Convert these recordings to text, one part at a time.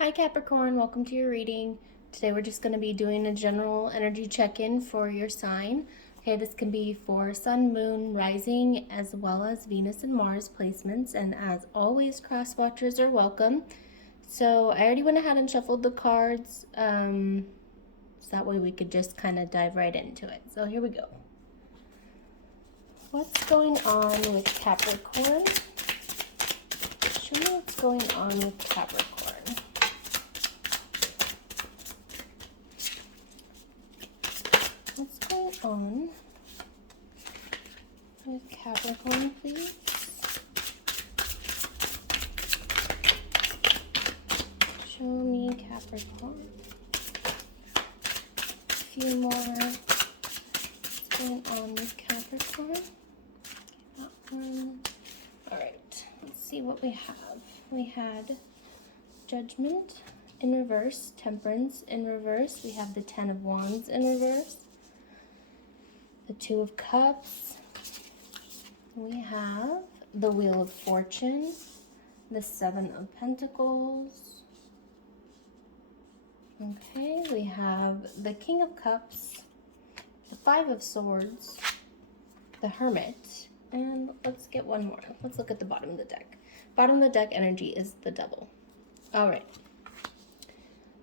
Hi Capricorn, welcome to your reading. Today we're just going to be doing a general energy check-in for your sign. Okay, this can be for Sun, Moon, Rising, as well as Venus and Mars placements. And as always, cross watchers are welcome. So I already went ahead and shuffled the cards, so that way we could just kind of dive right into it. So here we go. What's going on with Capricorn? Show me what's going on with Capricorn. What's going on with Capricorn, please? Show me Capricorn. A few more. What's going on with Capricorn? That one. Alright, let's see what we have. We had Judgment in reverse, Temperance in reverse. We have the Ten of Wands in reverse. The Two of Cups. We have the Wheel of Fortune, the Seven of Pentacles. Okay, we have the King of Cups, the Five of Swords, the Hermit, and let's get one more. Let's look at the bottom of the deck. Bottom of the deck energy is the Devil. All right.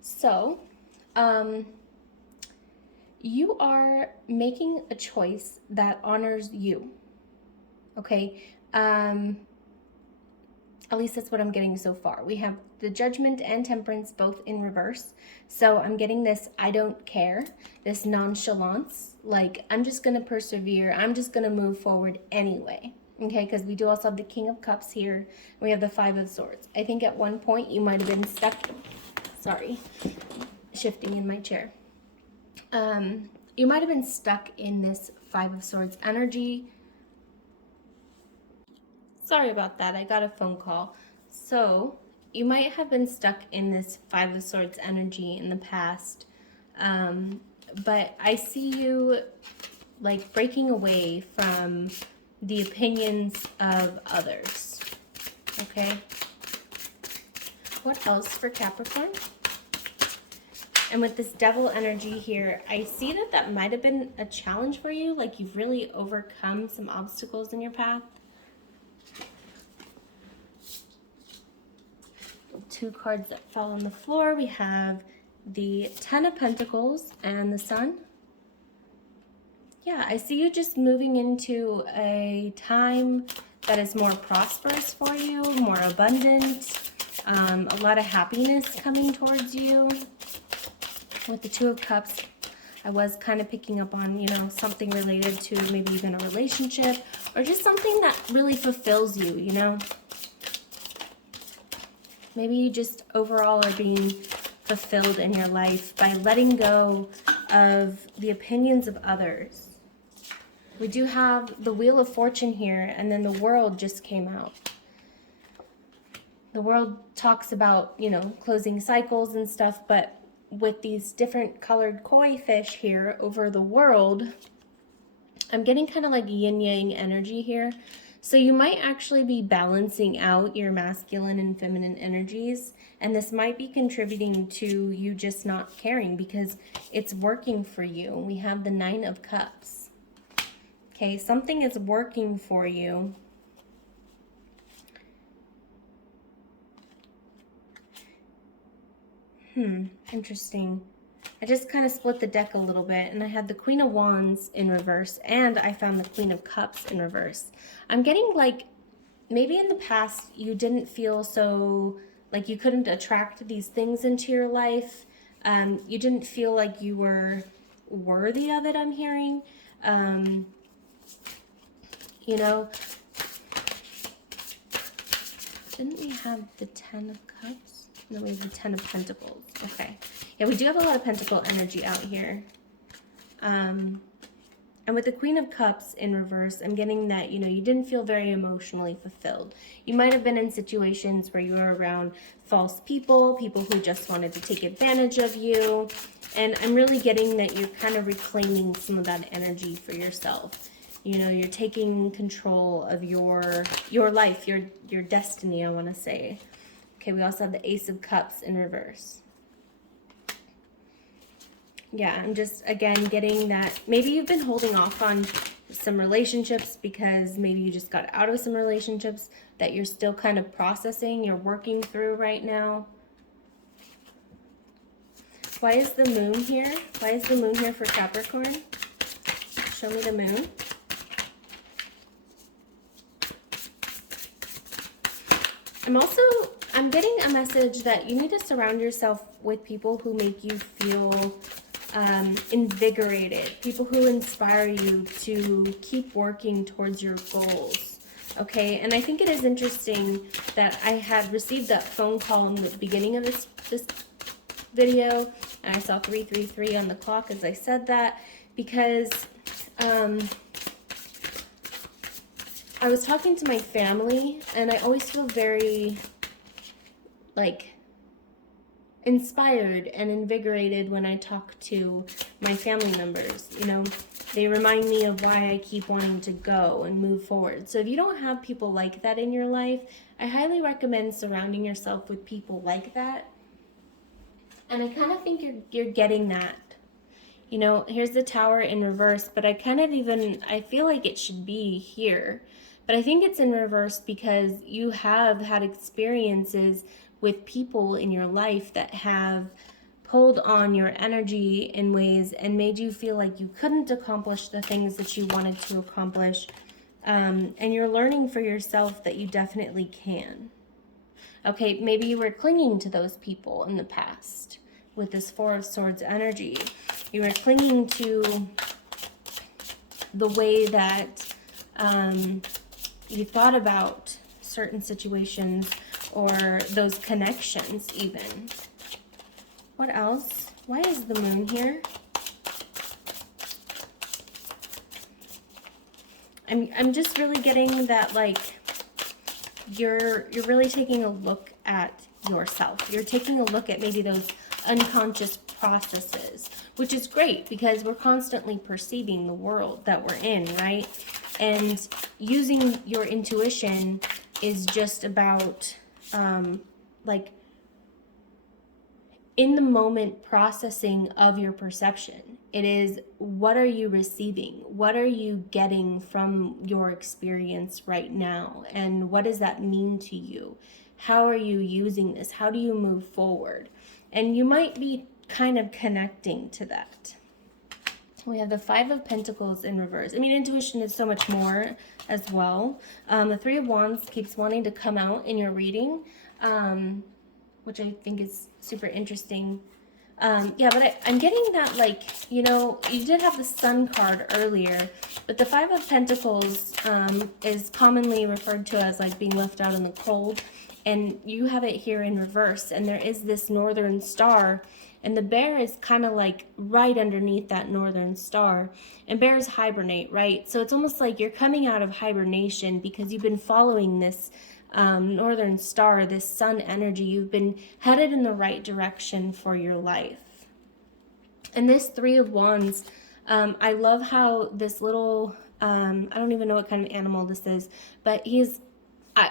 So, you are making a choice that honors you, okay? At least that's what I'm getting so far. We have the Judgment and Temperance both in reverse. So I'm getting this I don't care, this nonchalance, like I'm just going to persevere. I'm just going to move forward anyway, okay? Because we do also have the King of Cups here. And we have the Five of Swords. I think at one point you might have been stuck, sorry, shifting in my chair. You might have been stuck in this Five of Swords energy. Sorry about that, I got a phone call. So, you might have been stuck in this Five of Swords energy in the past. But I see you like breaking away from the opinions of others. Okay? What else for Capricorn? And with this Devil energy here, I see that that might have been a challenge for you. Like you've really overcome some obstacles in your path. Two cards that fell on the floor. We have the Ten of Pentacles and the Sun. Yeah, I see you just moving into a time that is more prosperous for you, more abundant, a lot of happiness coming towards you. With the Two of Cups, I was kind of picking up on, you know, something related to maybe even a relationship or just something that really fulfills you, you know. Maybe you just overall are being fulfilled in your life by letting go of the opinions of others. We do have the Wheel of Fortune here, and then the World just came out. The World talks about, you know, closing cycles and stuff, but with these different colored koi fish here over the World, I'm getting kind of like yin-yang energy here. So you might actually be balancing out your masculine and feminine energies, and this might be contributing to you just not caring because it's working for you. We have the Nine of Cups. Okay, something is working for you. Interesting. I just kind of split the deck a little bit, and I had the Queen of Wands in reverse, and I found the Queen of Cups in reverse. I'm getting like, maybe in the past you didn't feel so, like you couldn't attract these things into your life. You didn't feel like you were worthy of it, I'm hearing. You know, didn't we have the Ten of Cups? No, we have the Ten of Pentacles. Okay. Yeah, we do have a lot of pentacle energy out here. And with the Queen of Cups in reverse, I'm getting that, you know, you didn't feel very emotionally fulfilled. You might have been in situations where you were around false people, people who just wanted to take advantage of you. And I'm really getting that you're kind of reclaiming some of that energy for yourself. You know, you're taking control of your life, your destiny, I want to say. Okay, Okay, we also have the Ace of Cups in reverse. Yeah, I'm just, again, getting that maybe you've been holding off on some relationships because maybe you just got out of some relationships that you're still kind of processing, you're working through right now. Why is the moon here? Why is the moon here for Capricorn? Show me the moon. I'm getting a message that you need to surround yourself with people who make you feel invigorated, people who inspire you to keep working towards your goals. Okay, and I think it is interesting that I had received that phone call in the beginning of this video, and I saw 333 on the clock as I said that, because I was talking to my family, and I always feel very, like, inspired and invigorated when I talk to my family members. You know, they remind me of why I keep wanting to go and move forward. So if you don't have people like that in your life, I highly recommend surrounding yourself with people like that. And I kind of think you're getting that. You know, here's the Tower in reverse, but I feel like it should be here. But I think it's in reverse because you have had experiences with people in your life that have pulled on your energy in ways and made you feel like you couldn't accomplish the things that you wanted to accomplish. And you're learning for yourself that you definitely can. Okay, maybe you were clinging to those people in the past with this Four of Swords energy. You were clinging to the way that you thought about certain situations or those connections even. What else? Why is the moon here? I'm just really getting that, like, you're really taking a look at yourself. You're taking a look at maybe those unconscious processes, which is great because we're constantly perceiving the world that we're in, right? And using your intuition is just about like in the moment processing of your perception. It is, what are you receiving? What are you getting from your experience right now? And what does that mean to you? How are you using this? How do you move forward? And you might be kind of connecting to that. We have the Five of Pentacles in reverse. I mean, intuition is so much more as well. The Three of Wands keeps wanting to come out in your reading, which I think is super interesting. Yeah, but I'm getting that, like, you know, you did have the Sun card earlier, but the Five of Pentacles is commonly referred to as, like, being left out in the cold, and you have it here in reverse, and there is this northern star, and the bear is kind of, like, right underneath that northern star, and bears hibernate, right? So it's almost like you're coming out of hibernation because you've been following this northern star, this sun energy. You've been headed in the right direction for your life. And this Three of Wands, I love how this little, I don't even know what kind of animal this is, but he's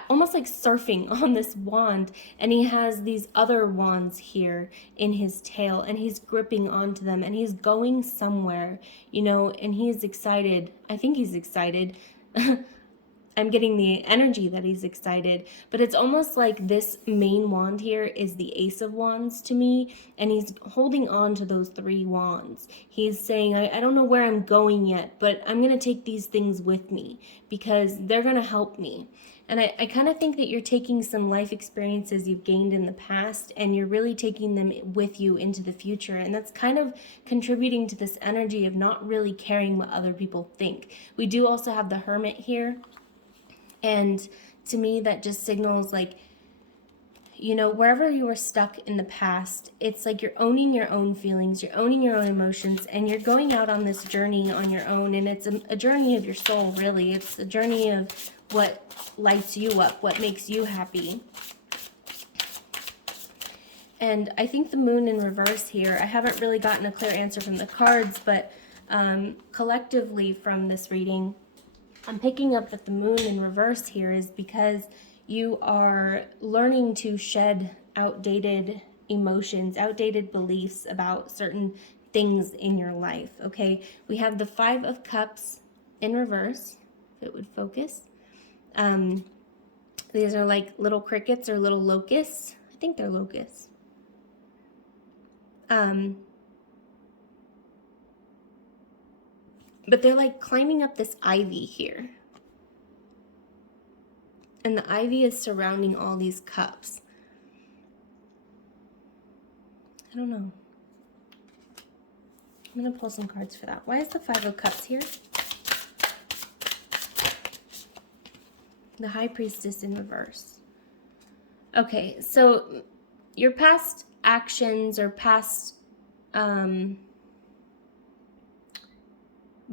almost like surfing on this wand, and he has these other wands here in his tail, and he's gripping onto them, and he's going somewhere, you know, and he's excited. I think he's excited. I'm getting the energy that he's excited, but it's almost like this main wand here is the Ace of Wands to me, and he's holding on to those three wands. He's saying, I don't know where I'm going yet, but I'm going to take these things with me because they're going to help me. And I kind of think that you're taking some life experiences you've gained in the past, and you're really taking them with you into the future. And that's kind of contributing to this energy of not really caring what other people think. We do also have the Hermit here. And to me, that just signals, like, you know, wherever you were stuck in the past, it's like you're owning your own feelings, you're owning your own emotions, and you're going out on this journey on your own. And it's a journey of your soul, really. It's a journey of what lights you up, what makes you happy. And I think the moon in reverse here, I haven't really gotten a clear answer from the cards, but collectively from this reading, I'm picking up that the moon in reverse here is because You are learning to shed outdated emotions, outdated beliefs about certain things in your life, okay? We have the Five of Cups in reverse, if it would focus. These are like little crickets or little locusts. I think they're locusts. But they're like climbing up this ivy here. And the ivy is surrounding all these cups. I don't know. I'm going to pull some cards for that. Why is the Five of Cups here? The High Priestess in reverse. Okay, so your past actions or past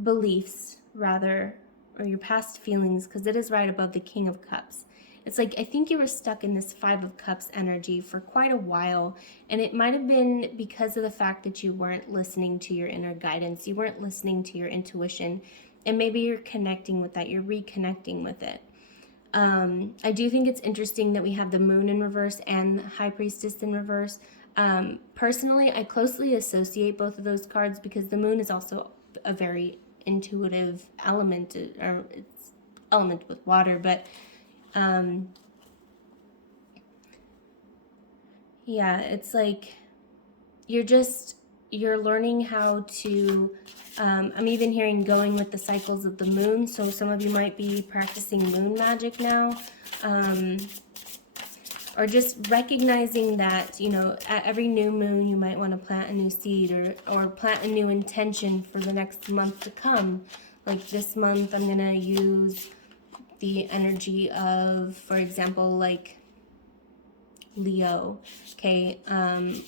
beliefs, rather, or your past feelings, because it is right above the King of Cups. It's like, I think you were stuck in this Five of Cups energy for quite a while, and it might have been because of the fact that you weren't listening to your inner guidance, you weren't listening to your intuition, and maybe you're connecting with that, you're reconnecting with it. I do think it's interesting that we have the Moon in reverse and the High Priestess in reverse. Personally, I closely associate both of those cards because the Moon is also a very intuitive element, or it's element with water, but yeah, it's like you're learning how to, I'm even hearing going with the cycles of the moon, so some of you might be practicing moon magic now, or just recognizing that, you know, at every new moon you might want to plant a new seed or plant a new intention for the next month to come. Like this month I'm going to use the energy of, for example, like Leo, okay?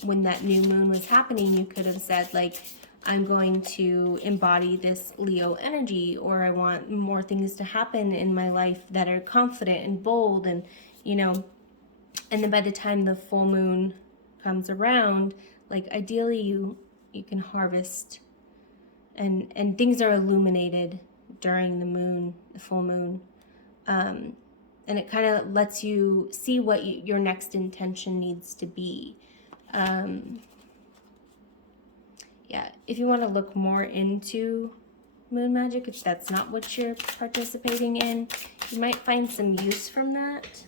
When that new moon was happening, you could have said, like, I'm going to embody this Leo energy, or I want more things to happen in my life that are confident and bold, and, you know, and then by the time the full moon comes around, like, ideally you can harvest, and things are illuminated during the moon, the full moon. And it kind of lets you see what your next intention needs to be. Yeah, if you want to look more into moon magic, if that's not what you're participating in, you might find some use from that.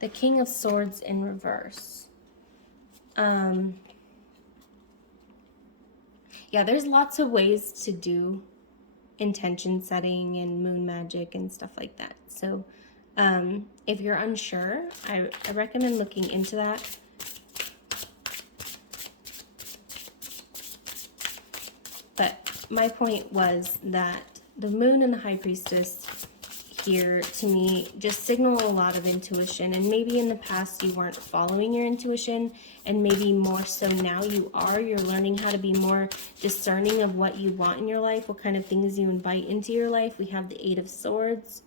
The King of Swords in reverse. Yeah, there's lots of ways to do intention setting and moon magic and stuff like that. So if you're unsure, I recommend looking into that. But my point was that the moon and the High Priestess here, to me, just signal a lot of intuition. And maybe in the past you weren't following your intuition, and maybe more so now you are. You're learning how to be more discerning of what you want in your life, what kind of things you invite into your life. We have the Eight of Swords.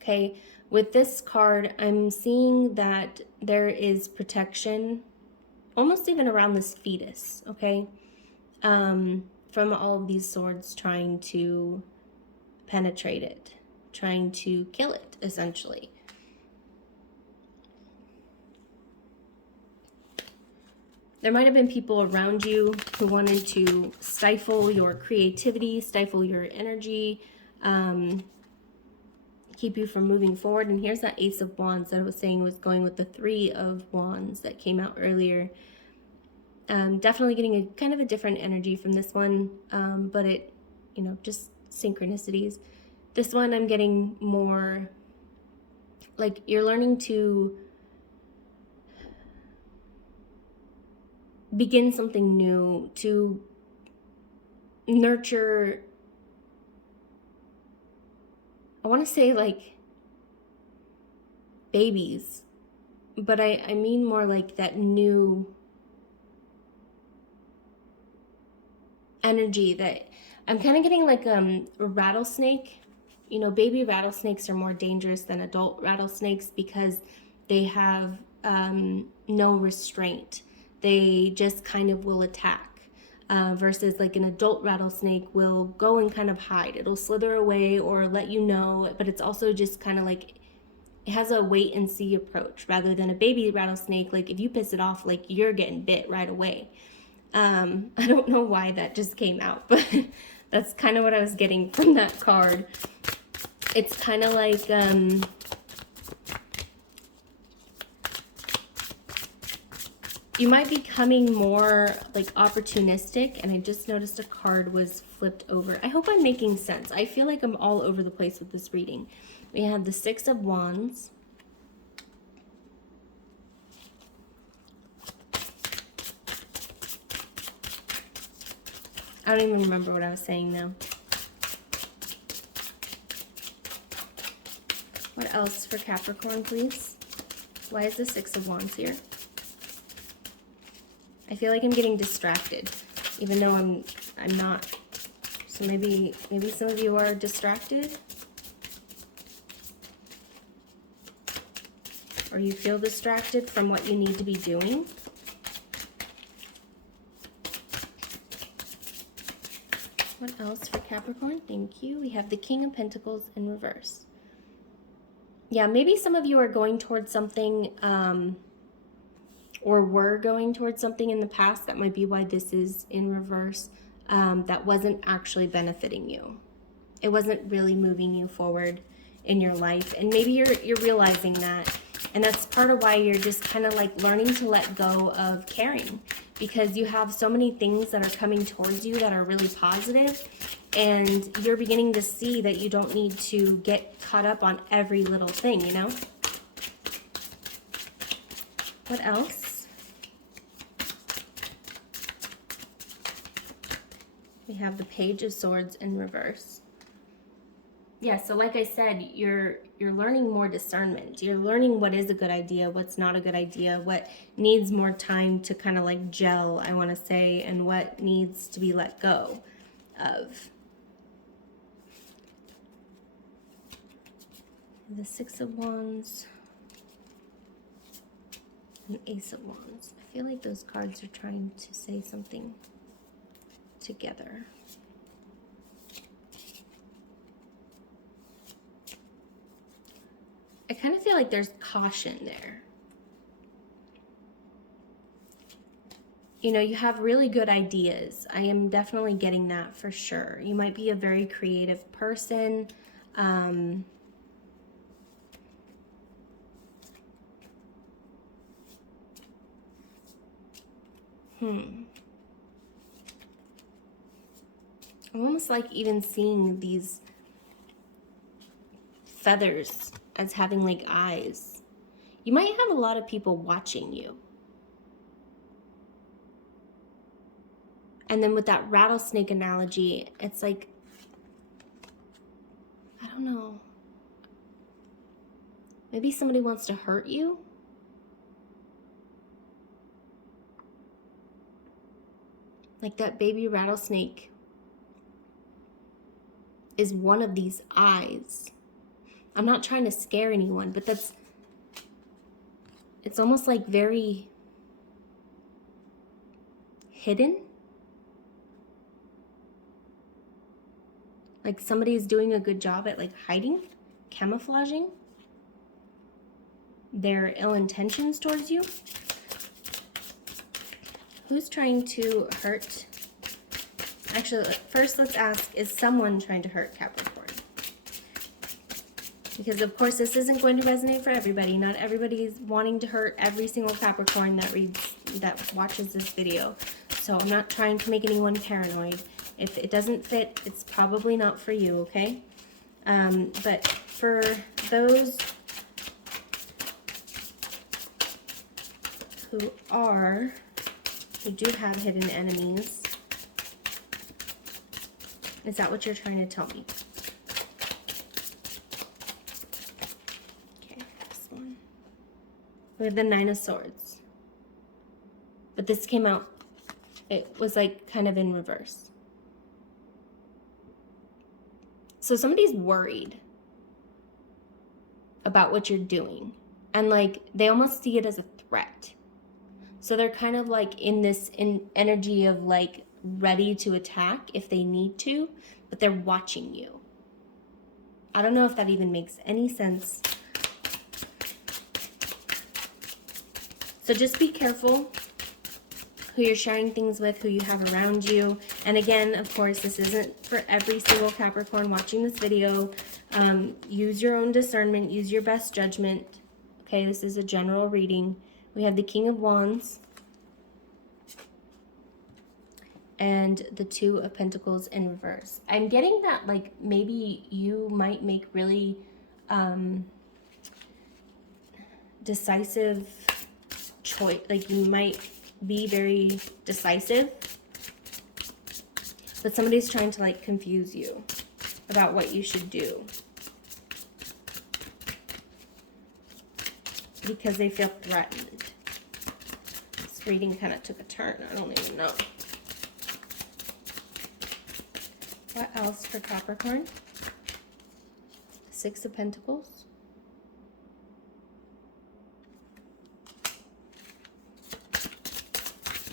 Okay, with this card, I'm seeing that there is protection, almost even around this fetus, okay? From all of these swords trying to penetrate it, trying to kill it, essentially. There might have been people around you who wanted to stifle your creativity, stifle your energy, keep you from moving forward. And here's that Ace of Wands that I was saying was going with the Three of Wands that came out earlier. Definitely getting a kind of a different energy from this one, but it, you know, just synchronicities. This one I'm getting more like you're learning to begin something new, to nurture, I want to say like babies, but I mean more like that new energy that I'm kind of getting like a rattlesnake. You know, baby rattlesnakes are more dangerous than adult rattlesnakes because they have no restraint. They just kind of will attack. versus like an adult rattlesnake will go and kind of hide. It'll slither away or let you know, but it's also just kind of like, it has a wait and see approach rather than a baby rattlesnake. Like if you piss it off, like you're getting bit right away. I don't know why that just came out, but that's kind of what I was getting from that card. It's kind of like, you might be becoming more like opportunistic, and I just noticed a card was flipped over. I hope I'm making sense. I feel like I'm all over the place with this reading. We have the Six of Wands. I don't even remember what I was saying now. What else for Capricorn, please? Why is the Six of Wands here? I feel like I'm getting distracted, even though I'm not. So maybe some of you are distracted, or you feel distracted from what you need to be doing. What else for Capricorn? Thank you. We have the King of Pentacles in reverse. Yeah, maybe some of you are going towards something, or were going towards something in the past. That might be why this is in reverse. That wasn't actually benefiting you. It wasn't really moving you forward in your life. And maybe you're realizing that. And that's part of why you're just kind of like learning to let go of caring, because you have so many things that are coming towards you that are really positive, and you're beginning to see that you don't need to get caught up on every little thing, you know? What else? We have the Page of Swords in reverse. Yeah, so like I said, you're learning more discernment. You're learning what is a good idea, what's not a good idea, what needs more time to kind of like gel, I want to say, and what needs to be let go of. The Six of Wands and Ace of Wands. I feel like those cards are trying to say something together. I kind of feel like there's caution there. You know, you have really good ideas. I am definitely getting that for sure. You might be a very creative person. I I'm almost like even seeing these feathers as having like eyes. You might have a lot of people watching you. And then with that rattlesnake analogy, it's like, I don't know. Maybe somebody wants to hurt you. Like that baby rattlesnake is one of these eyes. I'm not trying to scare anyone, but it's almost like very hidden. Like somebody is doing a good job at like hiding, camouflaging their ill intentions towards you. Who's trying to hurt? Actually, first let's ask, is someone trying to hurt Capricorn? Because of course this isn't going to resonate for everybody. Not everybody is wanting to hurt every single Capricorn that watches this video. So I'm not trying to make anyone paranoid. If it doesn't fit, it's probably not for you, okay? But for those who do have hidden enemies, is that what you're trying to tell me? Okay, this one. We have the Nine of Swords. But this came out, it was like kind of in reverse. So somebody's worried about what you're doing. And like, they almost see it as a threat. So they're kind of like in this energy of like ready to attack if they need to, but they're watching you. I don't know if that even makes any sense. So just be careful who you're sharing things with, who you have around you. And again, of course, this isn't for every single Capricorn watching this video. Use your own discernment, use your best judgment. Okay, this is a general reading. We have the King of Wands and the Two of Pentacles in reverse. I'm getting that, like, maybe you might make really decisive choice. Like, you might be very decisive, but somebody's trying to, like, confuse you about what you should do because they feel threatened. This reading kind of took a turn. I don't even know. What else for Capricorn? Six of Pentacles.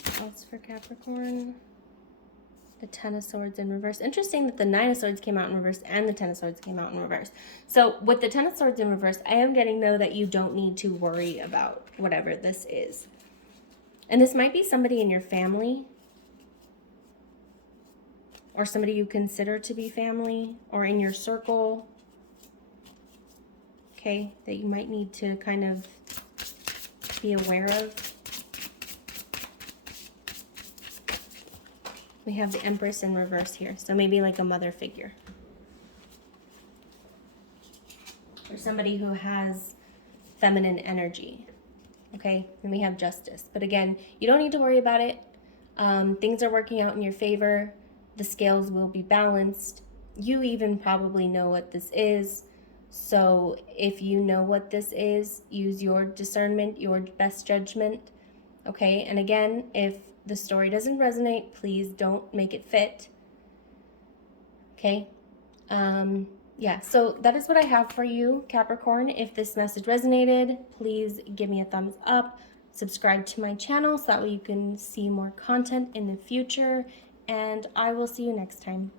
What else for Capricorn? The Ten of Swords in reverse. Interesting that the Nine of Swords came out in reverse and the Ten of Swords came out in reverse. So with the Ten of Swords in reverse, I am getting, though, that you don't need to worry about whatever this is. And this might be somebody in your family, or somebody you consider to be family, or in your circle, okay, that you might need to kind of be aware of. We have the Empress in reverse here, so maybe like a mother figure. Or somebody who has feminine energy, okay? And we have Justice. But again, you don't need to worry about it. Things are working out in your favor. The scales will be balanced. You even probably know what this is. So if you know what this is, use your discernment, your best judgment. Okay, and again, if the story doesn't resonate, please don't make it fit. Okay, yeah, so that is what I have for you, Capricorn. If this message resonated, please give me a thumbs up. Subscribe to my channel so that way you can see more content in the future. And I will see you next time.